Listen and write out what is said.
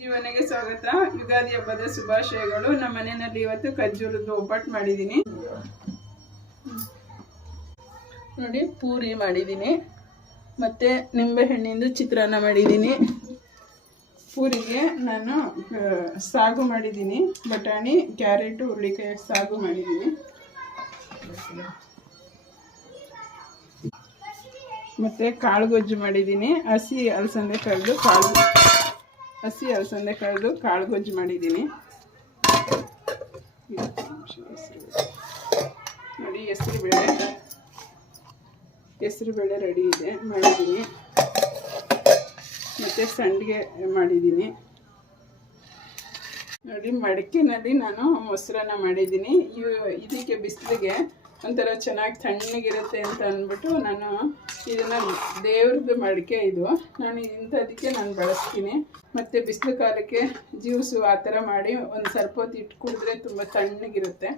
ಜೀವನಕ್ಕೆ ಸ್ವಾಗತ. ಯುಗಾದಿ ಹಬ್ಬದ ಶುಭಾಶಯಗಳು. ನಮ್ಮ ಮನೆಯಲ್ಲಿ ಇವತ್ತು ಖರ್ಜೂರದ ಒಬ್ಬಟ್ಟು ಮಾಡಿದ್ದೀನಿ ನೋಡಿ. ಪೂರಿ ಮಾಡಿದ್ದೀನಿ, ಮತ್ತೆ ನಿಂಬೆಹಣ್ಣಿಂದು ಚಿತ್ರಾನ್ನ ಮಾಡಿದ್ದೀನಿ. ಪೂರಿಗೆ ನಾನು ಸಾಗು ಮಾಡಿದ್ದೀನಿ, ಬಟಾಣಿ, ಕ್ಯಾರೆಟು, ಹುರುಳಿಕಾಯಿ ಸಾಗು ಮಾಡಿದ್ದೀನಿ. ಮತ್ತು ಕಾಳು ಗೊಜ್ಜು ಮಾಡಿದ್ದೀನಿ. ಹಸಿ ಅಲಸಂದೆ ಕಳೆದು ಕಾಳು ಗೊಜ್ಜು ಮಾಡಿದ್ದೀನಿ ನೋಡಿ. ಹೆಸರು ಬೇಳೆ ರೆಡಿ ಇದೆ, ಮಾಡಿದ್ದೀನಿ. ಮತ್ತು ಸಂಡಿಗೆ ಮಾಡಿದ್ದೀನಿ ನೋಡಿ. ಮಡಕೆನಲ್ಲಿ ನಾನು ಮೊಸರನ್ನ ಮಾಡಿದ್ದೀನಿ. ಇದಕ್ಕೆ ಬಿಸಿಲಿಗೆ ಒಂಥರ ಚೆನ್ನಾಗಿ ತಣ್ಣಗಿರುತ್ತೆ ಅಂತ ಅಂದ್ಬಿಟ್ಟು ನಾನು ಇದನ್ನು ದೇವ್ರದ್ದು ಮಡಿಕೆ ಇದು, ನಾನು ಇಂಥದಕ್ಕೆ ನಾನು ಬಳಸ್ತೀನಿ. ಮತ್ತು ಬಿಸಿಲು ಕಾಲಕ್ಕೆ ಜ್ಯೂಸು ಆ ಥರ ಮಾಡಿ ಒಂದು ಸ್ವಲ್ಪ ಹೊತ್ತು ಇಟ್ಟು ಕುಡಿದ್ರೆ ತುಂಬ ತಣ್ಣಗಿರುತ್ತೆ.